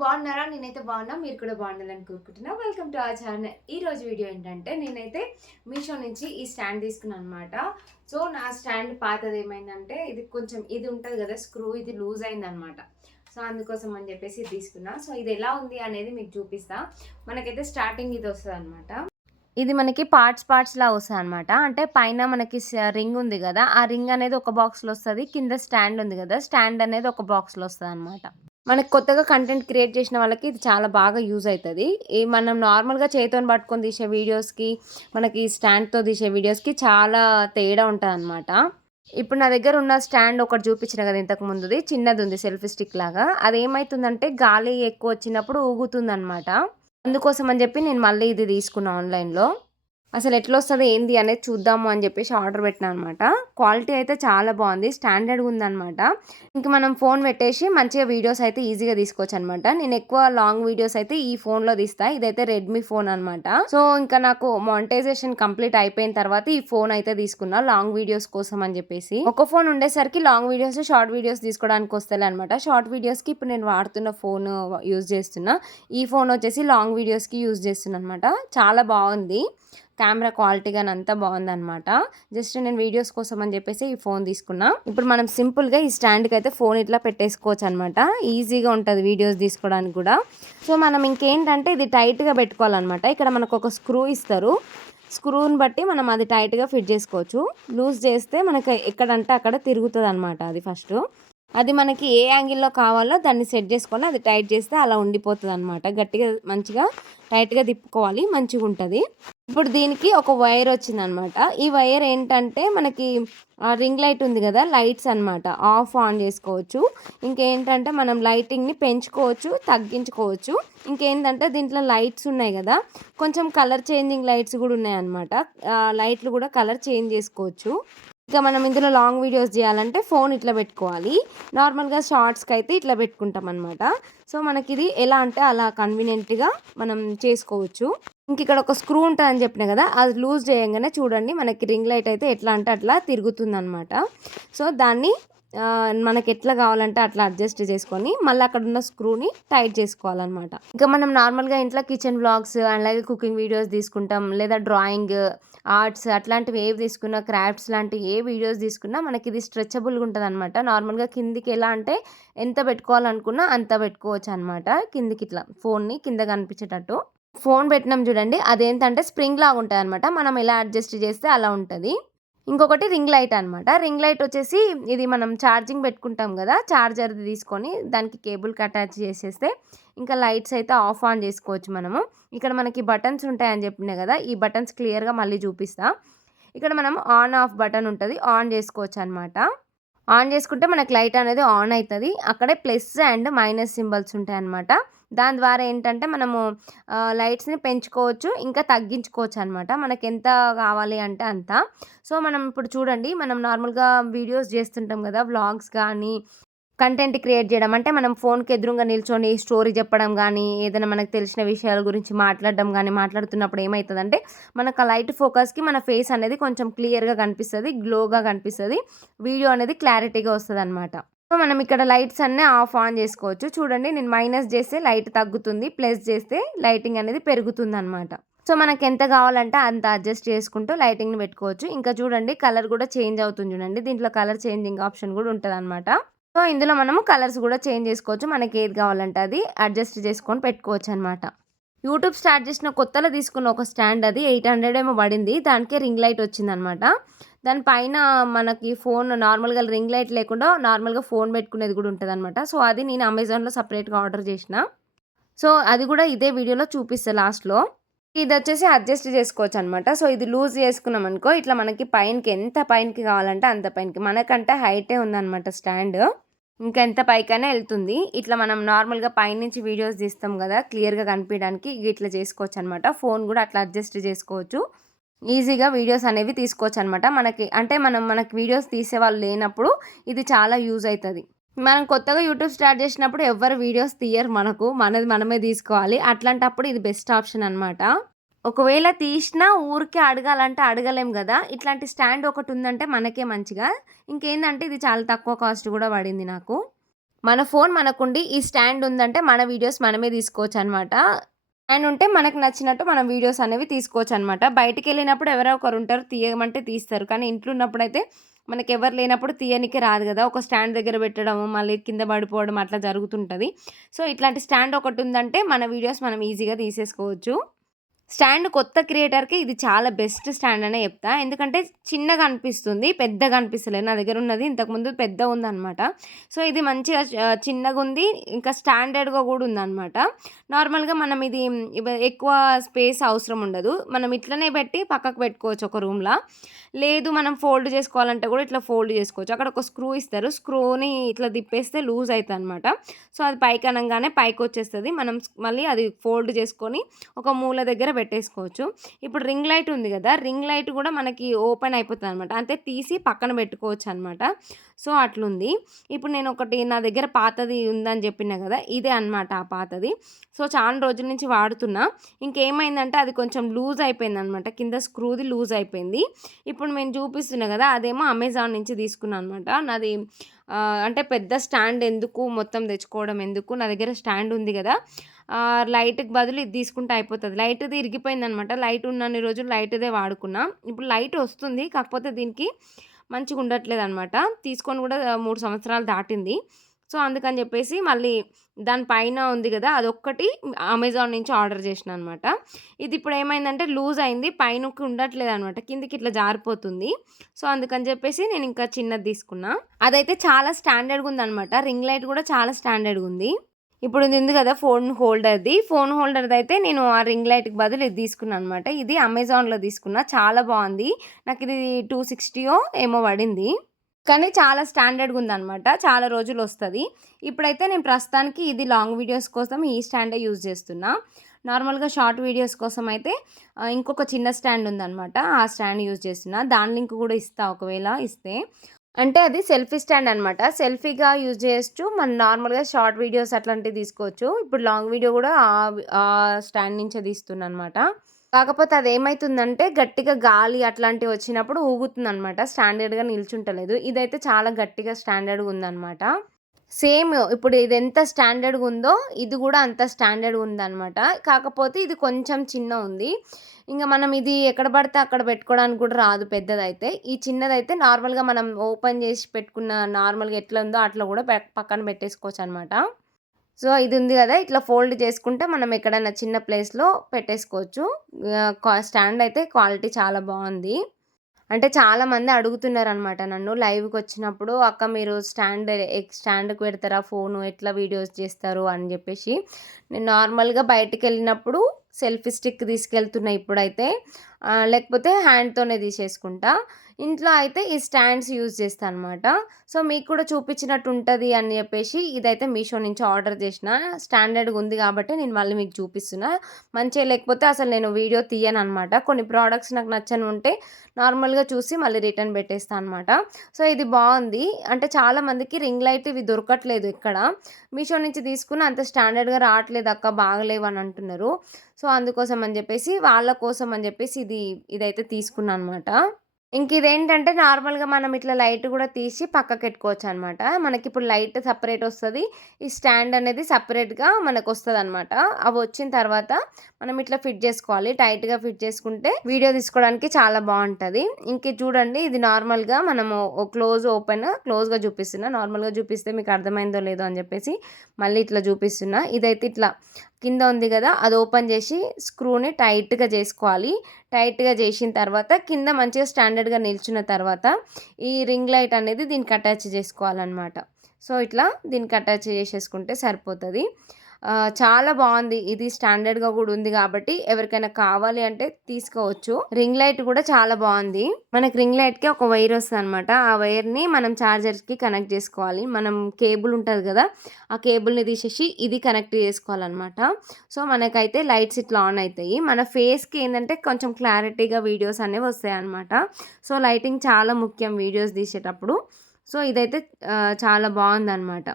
బాగున్నారా? నేనైతే బాగున్నా. మీరు కూడా బాగుండాలని కోరుకుంటున్నా. Welcome to our channel. ఈ రోజు వీడియో ఏంటంటే నేనైతే మీషో నుంచి ఈ స్టాండ్ తీసుకున్నాను అనమాట. సో నా స్టాండ్ పాతది ఏమైందంటే ఇది ఉంటుంది కదా స్క్రూ, ఇది లూజ్ అయిందనమాట. సో అందుకోసం అని చెప్పేసి ఇది తీసుకున్నా. సో ఇది ఎలా ఉంది అనేది మీకు చూపిస్తా. మనకైతే స్టార్టింగ్ ఇది వస్తుంది అనమాట. ఇది మనకి పార్ట్స్‌లా వస్తదనమాట. అంటే పైన మనకి రింగ్ ఉంది గదా! ఆ రింగ్ అనేది ఒక బాక్స్‌లో వస్తది. కింద స్టాండ్ ఉంది గదా! స్టాండ్ అనేది ఒక బాక్స్‌లో వస్తదనమాట. మనకి కొత్తగా కంటెంట్ క్రియేట్ చేసిన వాళ్ళకి ఇది చాలా బాగా యూజ్ అయితది. మనం నార్మల్‌గా చేత్తోని పట్టుకొని తీసే వీడియోస్‌కి, మనకి స్టాండ్‌తో తీసే వీడియోస్‌కి చాలా తేడా ఉంటదనమాట. ఇప్పుడు నా దగ్గర ఉన్న స్టాండ్ ఒకటి చూపించిన కదా ఇంతకు ముందుది, చిన్నదుంది సెల్ఫీ స్టిక్ లాగా. అదేమైతుందంటే గాలి ఎక్కువ వచ్చినప్పుడు ఊగుతుందనమాట. అందుకోసం అని చెప్పి నేను మళ్ళీ ఇది తీసుకున్నా ఆన్‌లైన్‌లో. అసలు ఎట్లొస్తది ఏంది అనేది చూద్దాము అని చెప్పేసి ఆర్డర్ పెట్టినా అనమాట. క్వాలిటీ అయితే చాలా బాగుంది. స్టాండర్డ్‌గా ఉందనమాట. ఇంక మనం ఫోన్ పెట్టేసి మంచిగా వీడియోస్ అయితే ఈజీగా తీసుకోవచ్చనమాట. నేను ఎక్కువ లాంగ్ వీడియోస్ అయితే ఈ ఫోన్‌లో తీస్తా. ఇదైతే రెడ్మీ ఫోన్ అనమాట. సో ఇంకా నాకు మానిటైజేషన్ కంప్లీట్ అయిపోయిన తర్వాత ఈ ఫోన్ అయితే తీసుకున్నా లాంగ్ వీడియోస్ కోసం అని చెప్పేసి. ఒక ఫోన్ ఉండేసరికి లాంగ్ వీడియోస్, షార్ట్ వీడియోస్ తీసుకోవడానికి వస్తలే అనమాట. షార్ట్ వీడియోస్‌కి ఇప్పుడు నేను వాడుతున్న ఫోన్ యూజ్ చేస్తున్నా. ఈ ఫోన్ వచ్చేసి లాంగ్ వీడియోస్‌కి యూజ్ చేస్తున్నా అనమాట. చాలా బాగుంది. కెమెరా క్వాలిటీ గాని అంతా బాగుందనమాట. జస్ట్ నేను వీడియోస్ కోసం అని చెప్పేసి ఈ ఫోన్ తీసుకున్నా. ఇప్పుడు మనం సింపుల్‌గా ఈ స్టాండ్‌కి అయితే ఫోన్ ఇట్లా పెట్టేసుకోవచ్చు అనమాట. ఈజీగా ఉంటుంది వీడియోస్ తీసుకోవడానికి కూడా. సో మనం ఇంకేంటంటే ఇది టైట్‌గా పెట్టుకోవాలన్నమాట. ఇక్కడ మనకు ఒక స్క్రూ ఇస్తారు. స్క్రూని బట్టి మనం అది టైట్‌గా ఫిట్ చేసుకోవచ్చు. లూజ్ చేస్తే మనకి ఎక్కడంటే అక్కడ తిరుగుతదనమాట అది ఫస్టు. అది మనకి ఏ యాంగిల్‌లో కావాలో దాన్ని సెట్ చేసుకొని అది టైట్ చేస్తే అలా ఉండిపోతదనమాట. గట్టిగా మంచిగా టైట్‌గా తిప్పుకోవాలి, మంచిగుంటది. ఇప్పుడు దీనికి ఒక వైర్ వచ్చిందనమాట. ఈ వైర్ ఏంటంటే మనకి రింగ్ లైట్ ఉంది కదా! లైట్స్ అనమాట. ఆఫ్, ఆన్ చేసుకోవచ్చు. ఇంకేంటంటే మనం లైటింగ్‌ని పెంచుకోవచ్చు, తగ్గించుకోవచ్చు. ఇంకేంటంటే దీంట్లో లైట్స్ ఉన్నాయి కదా! కొంచెం కలర్ చేంజింగ్ లైట్స్ కూడా ఉన్నాయన్నమాట. లైట్లు కూడా కలర్ చేంజ్ చేసుకోవచ్చు. ఇక మనం ఇందులో లాంగ్ వీడియోస్ చేయాలంటే ఫోన్ ఇట్లా పెట్టుకోవాలి. నార్మల్‌గా షార్ట్స్‌కి అయితే ఇట్లా పెట్టుకుంటామన్నమాట. సో మనకిది ఎలా అంటే అలా కన్వీనియంట్‌గా మనం చేసుకోవచ్చు. ఇక్కడ ఒక స్క్రూ ఉంటదని చెప్పినా కదా! అది లూజ్ చేయంగానే చూడండి మనకి రింగ్ లైట్ అయితే ఎట్లా అంటే అట్లా తిరుగుతుందనమాట. సో దాన్ని మనకి ఎట్లా కావాలంటే అట్లా అడ్జస్ట్ చేసుకొని మళ్ళీ అక్కడ ఉన్న స్క్రూని టైట్ చేసుకోవాలన్నమాట. ఇంకా మనం నార్మల్‌గా ఇంట్లో కిచెన్ వ్లాగ్స్ అలాగే కుకింగ్ వీడియోస్ తీసుకుంటాం. లేదా డ్రాయింగ్, ఆర్ట్స్ అట్లాంటివి ఏవి తీసుకున్నా, క్రాఫ్ట్స్ లాంటి ఏ వీడియోస్ తీసుకున్నా మనకి ఇది స్ట్రెచబుల్‌గా ఉంటదనమాట. నార్మల్‌గా కిందికి ఎలా అంటే ఎంత పెట్టుకోవాలనుకున్నా అంత పెట్టుకోవచ్చనమాట. కిందికి ఇట్లా ఫోన్‌ని కింద కనిపించేటట్టు. ఫోన్ పెట్టినాం చూడండి, అదేంటంటే స్ప్రింగ్ లాగా ఉంటదనమాట. మనం ఎలా అడ్జస్ట్ చేస్తే అలా ఉంటది. ఇంకొకటి రింగ్ లైట్ అనమాట. రింగ్ లైట్ వచ్చేసి ఇది మనం ఛార్జింగ్ పెట్టుకుంటాం కదా! ఛార్జర్‌ది తీసుకొని దానికి కేబుల్‌కి అటాచ్ చేసేస్తే ఇంకా లైట్స్ అయితే ఆఫ్, ఆన్ చేసుకోవచ్చు మనము. ఇక్కడ మనకి బటన్స్ ఉంటాయని చెప్పినా కదా! ఈ బటన్స్ క్లియర్‌గా మళ్ళీ చూపిస్తా. ఇక్కడ మనం ఆన్, ఆఫ్ బటన్ ఉంటది. ఆన్ చేసుకోవచ్చనమాట. ఆన్ చేసుకుంటే మనకి లైట్ అనేది ఆన్ అయితది. అక్కడే ప్లస్ అండ్ మైనస్ సింబల్స్ ఉంటాయన్నమాట. దాని ద్వారా ఏంటంటే మనము లైట్స్‌ని పెంచుకోవచ్చు, ఇంకా తగ్గించుకోవచ్చనమాట. మనకెంత కావాలి అంటే అంత. సో, మనం ఇప్పుడు చూడండి, మనం నార్మల్‌గా వీడియోస్ చేస్తుంటాం కదా! వ్లాగ్స్ గానీ, కంటెంట్ క్రియేట్ చేయడం. అంటే మనం ఫోన్‌కి ఎదురుంగా నిల్చొని స్టోరీ చెప్పడం గానీ, ఏదైనా మనకు తెలిసిన విషయాల గురించి మాట్లాడడం గానీ, మాట్లాడుతున్నప్పుడు ఏమైతదంటే, మనకు ఆ లైట్ ఫోకస్‌కి మన ఫేస్ అనేది కొంచెం క్లియర్‌గా కనిపిస్తది, గ్లోగా కనిపిస్తది. వీడియో అనేది క్లారిటీగా వస్తదనమాట. సో, మనం ఇక్కడ లైట్స్ అన్నీ ఆఫ్, ఆన్ చేసుకోవచ్చు. చూడండి, నేను మైనస్ చేస్తే లైట్ తగ్గుతుంది, ప్లస్ చేస్తే లైటింగ్ అనేది పెరుగుతుందనమాట. సో, మనకెంత కావాలంటే అంత అడ్జస్ట్ చేసుకుంటూ లైటింగ్‌ని పెట్టుకోవచ్చు. ఇంకా చూడండి, కలర్ కూడా చేంజ్ అవుతుంది చూడండి. దీంట్లో కలర్ చేంజింగ్ ఆప్షన్ కూడా ఉంటదనమాట. సో, ఇందులో మనము కలర్స్ కూడా చేంజ్ చేసుకోవచ్చు. మనకేది కావాలంటే అది అడ్జస్ట్ చేసుకొని పెట్టుకోవచ్చనమాట. యూట్యూబ్ స్టార్ట్ చేసిన కొత్తలో తీసుకున్న ఒక స్టాండ్ అది 800 ఏమో పడింది. దానికే రింగ్ లైట్ వచ్చిందనమాట. దాని పైన మనకి ఫోన్ నార్మల్‌గా రింగ్ లైట్ లేకుండా నార్మల్‌గా ఫోన్ పెట్టుకునేది కూడా ఉంటదనమాట. సో, అది నేను అమెజాన్‌లో సెపరేట్‌గా ఆర్డర్ చేసిన. సో, అది కూడా ఇదే వీడియోలో చూపిస్తా లాస్ట్‌లో. ఇదొచ్చేసి అడ్జస్ట్ చేసుకోవచ్చనమాట. సో, ఇది లూజ్ చేసుకున్నామనుకో ఇట్లా మనకి పైనకి ఎంత పైనకి కావాలంటే అంత పైనకి. మనకంటే హైటే ఉందనమాట స్టాండ్. ఇంకా ఎంత పైకైనా ఎళ్తుంది. ఇట్లా మనం నార్మల్‌గా పైనుంచి వీడియోస్ తీస్తాం గదా! క్లియర్‌గా కనిపియడానికి ఇట్లా చేసుకోవచ్చనమాట. ఫోన్ గూడా అట్లా అడ్జస్ట్ చేసుకోవచ్చు. ఈజీగా వీడియోస్ అనేవి తీసుకోవచ్చనమాట. మనకి వీడియోస్ తీసేవాళ్ళు లేనప్పుడు ఇది చాలా యూజ్ అయితది. మనం కొత్తగా యూట్యూబ్ స్టార్ట్ చేసినప్పుడు ఎవ్వరు వీడియోస్ తీయరు మనకు. మనది మనమే తీసుకోవాలి. అట్లాంటప్పుడు ఇది బెస్ట్ ఆప్షన్ అనమాట. ఒకవేళ తీసినా ఊరికే అడగాలంటే అడగలేం గదా! ఇట్లాంటి స్టాండ్ ఒకటుందంటే మనకే మంచిగా. ఇంకేందంటే ఇది చాలా తక్కువ కాస్ట్ గూడా పడింది నాకు. మన ఫోన్ మనకుండి ఈ స్టాండ్ ఉందంటే మన వీడియోస్ మనమే తీసుకోవచ్చనమాట. స్టాండ్ ఉంటే మనకు నచ్చినట్టు మనం వీడియోస్ అనేవి తీసుకోవచ్చనమాట. బయటికెళ్ళినప్పుడు ఎవరో ఒకరుంటారు తీయమంటే తీస్తారు. కానీ ఇంట్లో ఉన్నప్పుడైతే మనకెవరు లేనప్పుడు తీయనీకి రాదు గదా! ఒక స్టాండ్ దగ్గర పెట్టడము, మళ్ళీ కింద పడిపోవడం అట్లా జరుగుతుంటది. సో, ఇట్లాంటి స్టాండ్ ఒకటుందంటే మన వీడియోస్ మనం ఈజీగా తీసేసుకోవచ్చు. స్టాండ్ కొత్త క్రియేటర్‌కి ఇది చాలా బెస్ట్ స్టాండ్ అనే చెప్తా. ఎందుకంటే చిన్నగా అనిపిస్తుంది. పెద్దగా అనిపిస్తలేదు. నా దగ్గర ఉన్నది ఇంతకుముందు పెద్దగుందనమాట. సో, ఇది మంచిగా చిన్నగుంది. ఇంకా స్టాండర్డ్‌గా గూడా ఉందనమాట. నార్మల్‌గా మనం ఇది ఎక్కువ స్పేస్ అవసరం ఉండదు. మనం ఇట్లనే పెట్టి పక్కకు పెట్టుకోవచ్చు ఒక రూమ్‌ల. లేదు మనం ఫోల్డ్ చేసుకోవాలంటే గూడా ఇట్లా ఫోల్డ్ చేసుకోవచ్చు. అక్కడ ఒక స్క్రూ ఇస్తారు. స్క్రూని ఇట్లా తిప్పేస్తే లూజ్ అయితదనమాట. సో, అది పైకి అనంగానే పైకొచ్చేస్తది. మనం మళ్ళీ అది ఫోల్డ్ చేసుకొని ఒక మూల దగ్గర పెట్టేసుకోవచ్చు. ఇప్పుడు రింగ్ లైట్ ఉంది గదా! రింగ్ లైట్ గూడా మనకి ఓపెన్ అయిపోతదనమాట. అంటే తీసి పక్కన పెట్టుకోవచ్చనమాట. సో, అట్లుంది. ఇప్పుడు నేనొకటి నా దగ్గర పాతది ఉందని జెప్పినా గదా! ఇదే అనమాట ఆ పాతది. సో, చాలా రోజుల నుంచి వాడుతున్నా. ఇంకేమైందంటే అది కొంచెం లూజ్ అయిపోయిందనమాట. కింద స్క్రూది లూజ్ అయిపోయింది. ఇప్పుడు నేను చూపిస్తున్నా గదా! అదేమో అమెజాన్ నుంచి తీసుకున్నా అనమాట. నాది అంటే పెద్ద స్టాండ్ ఎందుకు మొత్తం తెచ్చుకోవడం ఎందుకు? నా దగ్గర స్టాండ్ ఉంది గదా! లైట్‌కి బదులు ఇది తీసుకుంటే అయిపోతది. లైట్‌ది ఇరిగిపోయిందనమాట. లైట్ ఉన్నన్ని రోజులు లైట్‌దే వాడుకున్నా. ఇప్పుడు లైట్ వస్తుంది. కాకపోతే దీనికి మంచిగుండట్లేదనమాట. తీసుకొని గూడా 3 సంవత్సరాలు దాటింది. సో, అందుకని జెప్పేసి మళ్ళీ దాని పైన ఉంది గదా! అదొక్కటి అమెజాన్ నుంచి ఆర్డర్ చేసినా అనమాట. ఇది ఇప్పుడేమైందంటే లూజ్ అయింది. పైనకి ఉండట్లేదనమాట. కిందకి ఇట్లా జారిపోతుంది. సో, అందుకని జెప్పేసి నేనింకా చిన్నది తీసుకున్నా. అదైతే చాలా స్టాండర్డ్‌గా ఉందనమాట. రింగ్ లైట్ గూడా చాలా స్టాండర్డ్‌గా ఉంది. ఇప్పుడు ఇది ఉంది గదా! ఫోన్ హోల్డర్‌ది. ఫోన్ హోల్డర్‌దయితే నేను ఆ రింగ్ లైట్‌కి బదులు ఇది తీసుకున్నా అనమాట. ఇది అమెజాన్‌లో తీసుకున్నా. చాలా బావుంది. నాకిది 260 ఏమో పడింది. కానీ చాలా స్టాండర్డ్‌గా ఉందనమాట. చాలా రోజులొస్తది. ఇప్పుడైతే నేను ప్రస్తుతానికి ఇది లాంగ్ వీడియోస్ కోసం ఈ స్టాండే యూజ్ చేస్తున్నా. నార్మల్‌గా షార్ట్ వీడియోస్ కోసం అయితే ఇంకొక చిన్న స్టాండ్ ఉందనమాట. ఆ స్టాండ్ యూజ్ చేస్తున్నా. దాని లింక్ గూడా ఇస్తా ఒకవేళ ఇస్తే. అంటే అది సెల్ఫీ స్టాండ్ అనమాట. సెల్ఫీగా యూజ్ చేయొచ్చు. మనం నార్మల్‌గా షార్ట్ వీడియోస్ అట్లాంటివి తీసుకోవచ్చు. ఇప్పుడు లాంగ్ వీడియో గూడా ఆ స్టాండ్ నుంచే తీస్తున్నాననమాట. కాకపోతే అదేమైతుందంటే గట్టిగా గాలి అట్లాంటివి వచ్చినప్పుడు ఊగుతుందనమాట. స్టాండర్డ్‌గా నిల్చుంటలేదు. ఇదైతే చాలా గట్టిగా స్టాండర్డ్‌గా ఉందనమాట. సేమ్ ఇప్పుడు ఇదెంత స్టాండర్డ్‌గుందో ఇది గూడా అంత స్టాండర్డ్‌గుందనమాట. కాకపోతే ఇది కొంచెం చిన్నగుంది. ఇంగ మనం ఇది ఎక్కడ పడితే అక్కడ పెట్టుకోవడానికి కూడా రాదు పెద్దదైతే. ఈ చిన్నదైతే నార్మల్‌గా మనం ఓపెన్ చేసి పెట్టుకున్న నార్మల్‌గా ఎట్లా ఉందో అట్లా గూడా పక్కన పెట్టేసుకోవచ్చనమాట. సో, ఇది ఉంది గదా! ఇట్లా ఫోల్డ్ చేసుకుంటే మనం ఎక్కడైనా చిన్న ప్లేస్‌లో పెట్టేసుకోవచ్చు. స్టాండ్ అయితే క్వాలిటీ చాలా బావుంది. అంటే చాలామంది అడుగుతున్నారనమాట నన్ను లైవ్‌కొచ్చినప్పుడు, "అక్క మీరు స్టాండ్‌కి పెడతారా ఫోను? ఎట్లా వీడియోస్ చేస్తారు?" అని జెప్పేసి. నేను నార్మల్‌గా బయటికెళ్ళినప్పుడు సెల్ఫీ స్టిక్ తీసుకెళ్తున్నా ఇప్పుడైతే. లేకపోతే హ్యాండ్‌తోనే తీసేసుకుంటా. ఇంట్లో అయితే ఈ స్టాండ్స్ యూజ్ చేస్తా అనమాట. సో, మీకు కూడా చూపించినట్టు ఉంటది అని జెప్పేసి ఇదైతే మీషో నుంచి ఆర్డర్ చేసిన. స్టాండర్డ్‌గా ఉంది గాబట్టి నేను మళ్ళీ మీకు చూపిస్తున్నా. మంచిగా లేకపోతే అసలు నేను వీడియో తీయననమాట. కొన్ని ప్రొడక్ట్స్ నాకు నచ్చనివుంటే నార్మల్‌గా చూసి మళ్ళీ రిటర్న్ పెట్టేస్తా అనమాట. సో, ఇది బావుంది. అంటే చాలామందికి రింగ్ లైట్ ఇవి దొరకట్లేదు ఎక్కడ. మీషో నుంచి తీసుకున్న అంత స్టాండర్డ్‌గా రావట్లేదక్క బాగలేవు అని అంటున్నారు. సో, అందుకోసం అని జెప్పేసి వాళ్ళ కోసం అని జెప్పేసి ఇదైతే తీసుకున్నా అనమాట. ఇంకిదేంటంటే నార్మల్‌గా మనం ఇట్లా లైట్ గూడా తీసి పక్కకెట్టుకోవచ్చనమాట. మనకిప్పుడు లైట్ సెపరేట్ ఒస్తది. ఈ స్టాండ్ అనేది సెపరేట్‌గా మనకొస్తదనమాట. అవొచ్చిన తర్వాత మనం ఇట్లా ఫిట్ జేసుకోవాలి. టైట్‌గా ఫిట్ చేసుకుంటే వీడియో తీసుకోవడానికి చాలా బావుంటది. ఇంక చూడండి ఇది నార్మల్‌గా మనము క్లోజ్‌గా చూపిస్తున్నా. నార్మల్‌గా చూపిస్తే మీకు అర్థమైందో లేదో అని జెప్పేసి మళ్ళీ ఇట్లా చూపిస్తున్నా. ఇదైతే ఇట్లా కింద ఉంది గదా! అది ఓపెన్ జేసి స్క్రూని టైట్‌గా జేసుకోవాలి. టైట్‌గా జేసిన తర్వాత కింద మంచిగా స్టాండర్డ్‌గా నిల్చున్న తర్వాత ఈ రింగ్ లైట్ అనేది దీనికి అటాచ్ జేసుకోవాలనమాట. సో, ఇట్లా దీనికి అటాచ్ చేసేసుకుంటే సరిపోతది. చాలా బావుంది. ఇది స్టాండర్డ్‌గా గూడా ఉంది గాబట్టి ఎవరికైనా కావాలి అంటే తీసుకోవచ్చు. రింగ్ లైట్ గూడా చాలా బావుంది. మనకి రింగ్ లైట్‌కి ఒక వైర్ ఒస్తదనమాట. ఆ వైర్‌ని మనం చార్జర్‌కి కనెక్ట్ జేసుకోవాలి. మనం కేబుల్ ఉంటది గదా! ఆ కేబుల్‌ని తీసేసి ఇది కనెక్ట్ చేసుకోవాలనమాట. సో, మనకైతే లైట్స్ ఇట్లా ఆన్ అయితాయి. మన ఫేస్‌కి ఏందంటే కొంచెం క్లారిటీగా వీడియోస్ అనేవి వస్తాయన్నమాట. సో, లైటింగ్ చాలా ముఖ్యం వీడియోస్ తీసేటప్పుడు. సో ఇదైతే చాలా బాగుందన్నమాట.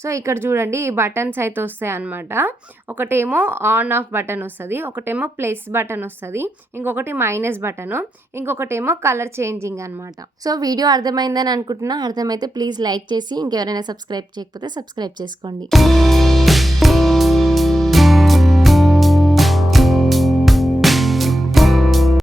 సో ఇక్కడ చూడండి ఈ బటన్స్ అయితే వస్తాయన్నమాట. ఒకటేమో ఆన్ ఆఫ్ బటన్ వస్తుంది, ఒకటేమో ప్లస్ బటన్ వస్తుంది, ఇంకొకటి మైనస్ బటను, ఇంకొకటేమో కలర్ చేంజింగ్ అనమాట. సో వీడియో అర్థమైందని అనుకుంటున్నా. అర్థమైతే ప్లీజ్ లైక్ చేసి, ఇంకెవరైనా సబ్స్క్రైబ్ చేయకపోతే సబ్స్క్రైబ్ చేసుకోండి.